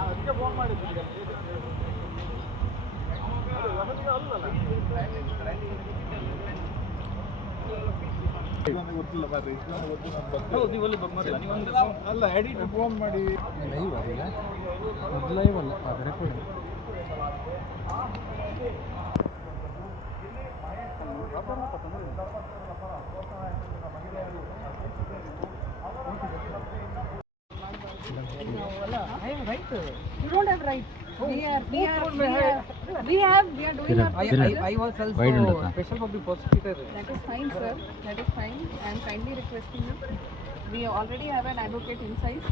ಅದಕ್ಕೆ ಫೋನ್ ಮಾಡಿದ್ದು ಗೊತ್ತಿಲ್ಲ ಬರ್ರಿ ಅಲ್ಲ ಎಡಿಟ್ ಫೋನ್ ಮಾಡಿ ಲೈವ್ ಈಗ ಅದು ಲೈವ್ ಅಲ್ಲ ಅದು special public prosecutor. That is fine, sir. That is fine. I am kindly requesting you. We already have an advocate inside.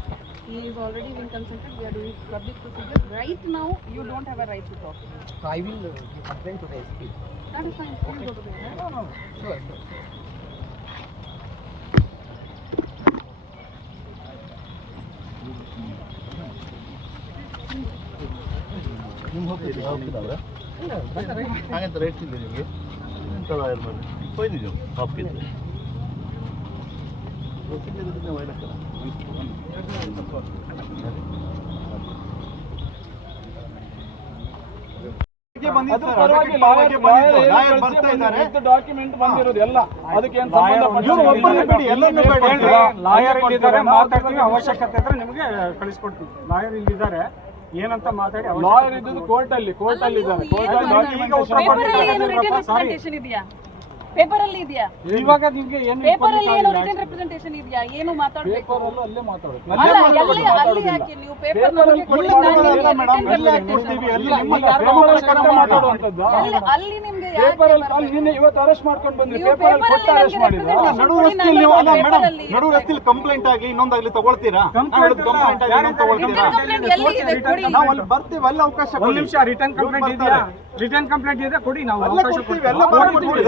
He is already been consulted. We are doing public procedure. Right now, you don't have a right to talk. I will uh, give complaint to the SP. That is fine. Please go to the. No, no, sure, sure. ನಿಮ್ಗೆ ಹೋಗ್ತಿದ್ದೀವಿ ಹೋಗ್ತಿದ್ದಾವೆ ಹಾಗಂತ rate ಇದೆ ನಿಮಗೆ ಎಂತ wire ಮಾಡಿ ಹೋಯ್ತು ನೀವು ಹಾಪ್ಕಿದ್ರೆ ಅದು ಪರವಾಗಿ ಲಾಯರ್ ಡಾಕ್ಯುಮೆಂಟ್ ಬಂದಿರೋದು ಎಲ್ಲ. ಅದಕ್ಕೆ ಏನು ಸಂಬಂಧ ಇವ್ರು ಒಬ್ಬರನ್ನ ಬಿಡಿ, ಎಲ್ಲರನ್ನೂ ಬೇಡ. ಲಾಯರ್ ಇಲ್ಲಿದ್ದಾರೆ ಮಾತಾಡ್ತೀವಿ. ಅವಶ್ಯಕತೆ ಇದ್ರೆ ನಿಮಗೆ ಕಳಿಸ್ಕೊಡ್ತೀವಿ. ಲಾಯರ್ ಇಲ್ಲಿದ್ದಾರೆ ಏನಂತ ಮಾತಾಡಿ ಲಾಯರ್ ಇದ್ದು ಕೋರ್ಟ್ ಅಲ್ಲಿ ಕೋರ್ಟ್ ಅಲ್ಲಿ ಇದ್ದಾರೆ. ಕೋರ್ಟ್ ಅಲ್ಲಿ ಪೇಪರ್ ಅಲ್ಲಿ ಇದೆಯಾ? ಅಲ್ಲಿ ಇವಾಗ ನಿಮಗೆ ಏನು ಪೇಪರ್ ಅಲ್ಲಿ ಏನು ರಿಟನ್ ರೆಪ್ರೆಸೆಂಟೇಷನ್ ಇದೆಯಾ? ಏನು ಮಾತಾಡಬೇಕು? ಪೇಪರ್ ಅಲ್ಲಿ ಅಲ್ಲೇ ಅಲ್ಲ ಅಲ್ಲಿ ಯಾಕೆ ನೀವು ಪೇಪರ್ ನಮಗೆ ಕೊಡಿ ಅಲ್ಲಿ ಅಲ್ಲಿ ನಿಮ್ಗೆ ಯಾಕೆ ಪೇಪರ್ ಅಲ್ಲಿ ಅಲ್ಲಿ ನಿನ್ನೆ ಇವತ್ತು ಅರೆಸ್ಟ್ ಮಾಡ್ಕೊಂಡು ಬಂದ್ರಿ. ಪೇಪರ್ ಅಲ್ಲಿ ಕೊಟ್ಟು ಅರೆಸ್ಟ್ ಮಾಡಿದ್ರು. ನಡು ರಸ್ತೆಯಲ್ಲಿ ನೀವು ಅಲ್ಲ ನಾನು ಮೇಡಮ್ ಅಲ್ಲಿ. ನಡು ರಸ್ತೆಯಲ್ಲಿ ಕಂಪ್ಲೇಂಟ್ ಆಗಲಿ ಇನ್ನೊಂದಾಗ್ಲಿ ತಗೊಳ್ತೀರಾ? ಕಂಪ್ಲೇಂಟ್ ಆಗಿ ಇನ್ನೊಂದು ತಗೊಳ್ತೀರಾ? ನಾವು ಅಲ್ಲಿ ಬರ್ತೀವಿ ಅಲ್ಲಿ ಅವಕಾಶ ಒಂದು ನಿಮಿಷ ರಿಟರ್ನ್ ಕಂಪ್ಲೇಂಟ್ ಇದೆಯಾ? ರಿಟರ್ನ್ ಕಂಪ್ಲೇಂಟ್ ಇದೆ ಕೊಡಿ ನಾವು ಎಲ್ಲ ಅವಕಾಶ ಕೊಡ್ತೀವಿ. ಎಲ್ಲ ಬರ್ಕೊಡ್ತೀವಿ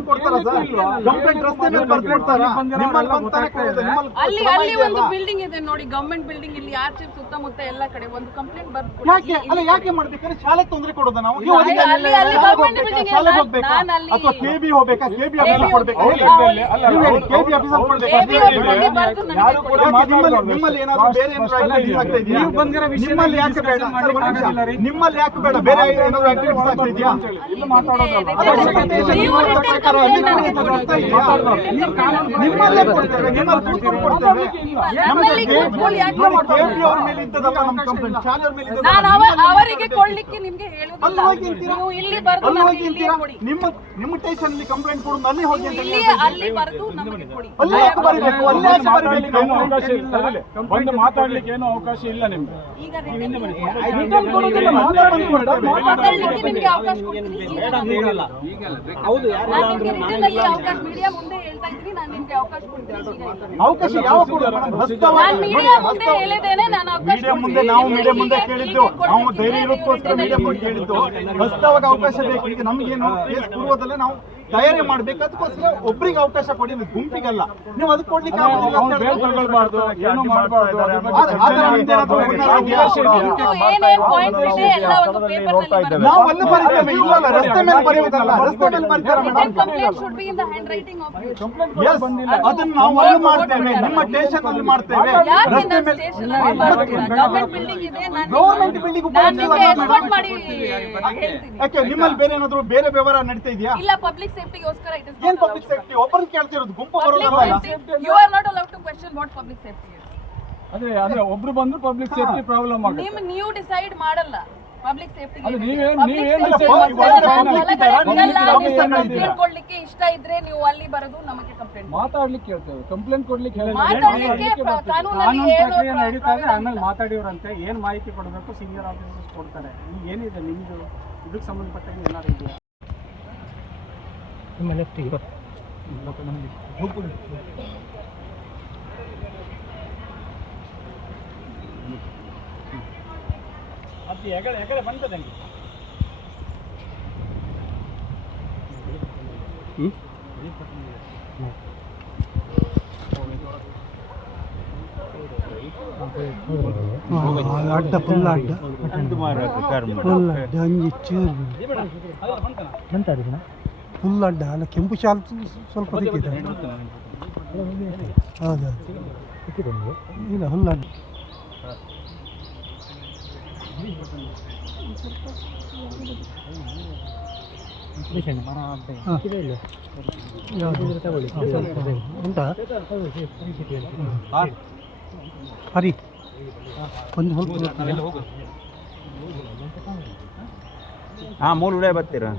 ಮೇಲೆ ಸರ್? ಕಂಪ್ಲೇಂಟ್ ರಸ್ತೆ ಮೇಲೆ ಬರ್ದು ಕೊಡ್ತಾರಾ? ನಿಮ್ಮಲ್ಲಿ ಬಂದು ತಾನೇ ಕೊಡೋದು ನಿಮ್ಮಲ್ಲಿ ಅಲ್ಲಿ ಅಲ್ಲಿ ಒಂದು ಬಿಲ್ಡಿಂಗ್ ಇದೆ ನೋಡಿ ಗವರ್ಮೆಂಟ್ ಬಿಲ್ಡಿಂಗ್ ಇಲ್ಲಿ ಆಚೆ ಸುತ್ತಮುತ್ತ ಎಲ್ಲ ಕಡೆ ಒಂದು ಕಂಪ್ಲೇಂಟ್ ಬರ್ದು ಯಾಕೆ? ಅಲ್ಲ ಯಾಕೆ ಮಾಡ್ಬೇಕಾದ್ರೆ ಶಾಲೆ ತೊಂದರೆ ಕೊಡೋದ ನಾವು? ನೀವು ಅಲ್ಲಿ-. ಹೋಗ್ಬೇಕಾ? ಅಥವಾ ಕೆಬಿ ಹೋಗ್ಬೇಕಾ? ಕೆಬಿ ಕೊಡ್ಬೇಕಾ? ಅಲ್ಲ, ಕೊಡ್ಬೇಕಾ? ಬರ್ದು ನನಗೆ ಯಾರು ಕೂಡ. ನಿಮ್ಮಲ್ಲಿ ನಿಮ್ಮಲ್ಲಿ. ಏನಾದ್ರು ಬೇರೆ ಏನಾದ್ರು ಅಲ್ಲ, ಆಗ್ತಾ ಇದೆಯಾ? ನೀವು ಬಂದಿರೋ ವಿಷಯ ನಿಮ್ಮಲ್ಲಿ ಯಾಕೆ ಬೇಡ. ನಿಮ್ಮಲ್ಲಿ ಯಾಕೆ ಬೇಡ? ಬೇರೆ ಏನಾದ್ರು ಆಕ್ಟಿವಿಟೀಸ್ ಆಗ್ತಾ ಇದೆಯಾ? ಇಲ್ಲಿ ಮಾತಾಡೋದಲ್ಲ. ಅದು ಅವಶ್ಯಕತೆ ನೀವು ನೀವು ನಿಮ್ಮ return ಅಲ್ಲಿ complaint ನೀವು ನನಗೆ ಕೊಡ್ತಾ ಇದೆಯಾ? ಕೊಡಿ. ನಿಮ್ಮಲ್ಲೇ ಕೊಡ್ತೇವೆ ನಿಮ್ಮಲ್ಲಿ ಕೂತ್ಕೊಂಡು ಕೊಡ್ತೇವೆ. ನಮ್ಮಲ್ಲಿ ಕೂತ್ಕೊಳ್ಳಿ ಯಾಕೆ ನೋಡಿ ಅವ್ರ ಮೇಲೆ ಇದ್ದದಲ್ಲ ನಮ್ಮ ಕಂಪ್ಲೇಂಟ್ ಮೇಲೆ ನಾನು ಅವರಿಗೆ. ಕೊಡ್ಲಿಕ್ಕೆ ನಿಮ್ಗೆ ಹೇಳುದಿಲ್ಲ? ನೀವು ಇಲ್ಲಿ ಬರ್ದು ಅಲ್ಲಿ ಹೋಗಿ ಅಂತೀರಾ? ನಿಮ್ಮ ನಿಮ್ಮ ಸ್ಟೇಷನ್ ಅಲ್ಲಿ ಕಂಪ್ಲೇಂಟ್ ಕೊಡು ಅಲ್ಲಿ ಹೋಗಿ ಅಂತ ಇಲ್ಲಿ. ಅಲ್ಲಿ ಬರ್ದು ನಮಗೆ ಕೊಡಿ. ಅಲ್ಲಿ ಯಾಕೆ ಬರಬೇಕು? ಅಲ್ಲಿ ಯಾಕೆ ಬರೀಬೇಕು ಮಾತಾಡ್ಲಿಕ್ಕೆ ಏನು ಅವಕಾಶ ಇಲ್ಲ. ಬಂದು ಮಾತಾಡ್ಲಿಕ್ಕೆ ಏನು ಅವಕಾಶ ಇಲ್ಲ ನಿಮ್ಗೆ. ಈಗ ರಿಟರ್ನ್ ಕೊಡೋದಿಲ್ಲ. ಮಾತಾಡ್ಲಿಕ್ಕೆ ನಿಮ್ಗೆ ಅವಕಾಶ ಕೊಡ್ತೀನಿ return ಅಲ್ಲಿ ಅವಕಾಶ ಮೀಡಿಯಾ ಮುಂದೆ ಹೇಳ್ತಾ ಇದ್ದೀನಿ ನಾನು ನಿಮ್ಗೆ ಅವಕಾಶ ಕೊಡ್ತೀನಿ. ಅವಕಾಶ ಯಾವ ಮೀಡಿಯಾ ಮುಂದೆ ಹೇಳಿದ್ದೇನೆ ನಾನು ಅವಕಾಶ ಮೀಡಿಯಾ ಮುಂದೆ ನಾವು ಮೀಡಿಯಾ ಮುಂದೆ ಕೇಳಿದ್ದು ನಾವು. ಧೈರ್ಯ ಇರೋದಕ್ಕೋಸ್ಕರ ಮೀಡಿಯಾ ಮುಂದೆ ಕೇಳಿದ್ದು ಹಸ್ತವಾಗ ಅವಕಾಶ ಬೇಕು. ಈಗ ನಮ್ಗೇನು ಕೇಸ್ ಪೂರ್ವದಲ್ಲೇ ನಾವು. ತಯಾರಿ ಮಾಡ್ಬೇಕು ಅದಕ್ಕೋಸ್ಕರ ಒಬ್ರಿಗೆ ಅವಕಾಶ ಕೊಡಿ ನೀವು ಗುಂಪಿಗಲ್ಲ. ನೀವು ಅದಕ್ಕೆ ಕೊಡ್ಲಿಕ್ಕೆ ನಾವು ಅಲ್ಲಿ ಬರೀತೇವೆ ಇಲ್ಲ ರಸ್ತೆ ಮೇಲೆ ಬರೆಯುವುದಲ್ಲ ರಸ್ತೆ ಮೇಲೆ ಬರೀತಾರೆ madam complaint should be in the hand of us S ಅದನ್ನ ನಾವು ಅಲ್ಲಿ ಮಾಡ್ತೇವೆ ನಿಮ್ಮ ಸ್ಟೇಷನ್ ಅಲ್ಲಿ ಮಾಡ್ತೇವೆ. ರಸ್ತೆ ಮೇಲೆ ಗೌರ್ಮೆಂಟ್ ಬಿಲ್ಡಿಂಗ್ ಯಾಕೆ? ನಿಮ್ಮಲ್ಲಿ ಬೇರೆ ಏನಾದ್ರು ಬೇರೆ ವ್ಯವಹಾರ ನಡೀತಾ ಇದೆಯಾ? ಇಲ್ಲ ಪಬ್ಲಿಕ್ ಸೇಫ್ಟಿಗೋಸ್ಕರ ಇಟ್ ಇಸ್ ಏನ್ ಪಬ್ಲಿಕ್ ಸೇಫ್ಟಿ ಒಬ್ಬರಿಗೆ ಕೇಳ್ತಿರೋದು ಗುಂಪು ಬರೋದಲ್ಲ you are not allowed to question what public safety is ಅದೇ ಅದೇ ಒಬ್ರು ಬಂದ್ರು ಪಬ್ಲಿಕ್ ಸೇಫ್ಟಿ ಪ್ರಾಬ್ಲಮ್ ಆಗುತ್ತೆ. ನಿಮ್ ನೀವು ಡಿಸೈಡ್ ಮಾಡಲ್ಲ ಪಬ್ಲಿಕ್ ಸೇಫ್ಟಿ ಕೊಡ್ಲಿಕ್ಕೆ ಇಷ್ಟ ಇದ್ರೆ ನೀವು ಅಲ್ಲಿ ಬರೋದು ನಮಗೆ ಕಂಪ್ಲೇಂಟ್ ಮಾತಾಡ್ಲಿಕ್ಕೆ ಹೇಳ್ತೇವೆ ಕಂಪ್ಲೇಂಟ್ ಕೊಡ್ಲಿಕ್ಕೆ ಹೇಳಿದ್ರೆ ಆಮೇಲೆ ಮಾತಾಡಿವ್ರಂತೆ. ಏನ್ ಮಾಹಿತಿ ಕೊಡಬೇಕು? ಸೀನಿಯರ್ ಆಫೀಸರ್ಸ್ ಕೊಡ್ತಾರೆ. ಈಗ ಏನಿದೆ? ನಿಮ್ದು ಇದಕ್ಕೆ ಸಂಬಂಧಪಟ್ಟಂಗೆ ಏನಾದ್ರು ಇದೆಯಾ? ನಿಮ್ಮ ಲೆಫ್ಟಿಗೆ ಮತ್ತೆ ಎಗಡೆ ಎಗಡೆ ಬಂತದೆ ಅಡ್ಡ ಫುಲ್ ಅಡ್ಡ ಫುಲ್ ಅಡ್ಡ ಅಂಜಿ ಚೂರು ಫುಲ್ ಅಡ್ಡ ಅಲ್ಲ ಕೆಂಪು ಶಾಲ್ ಸ್ವಲ್ಪ ಸಿಕ್ಕಿದೆ ಹೌದಾ ಇಲ್ಲ ಫುಲ್ ಅಡ್ಡ? ಉಂಟಾ? ಹರಿ. ಒಂದು ಸ್ವಲ್ಪ ಹಾಂ ಮೂರು ಬರ್ತೀರಾ?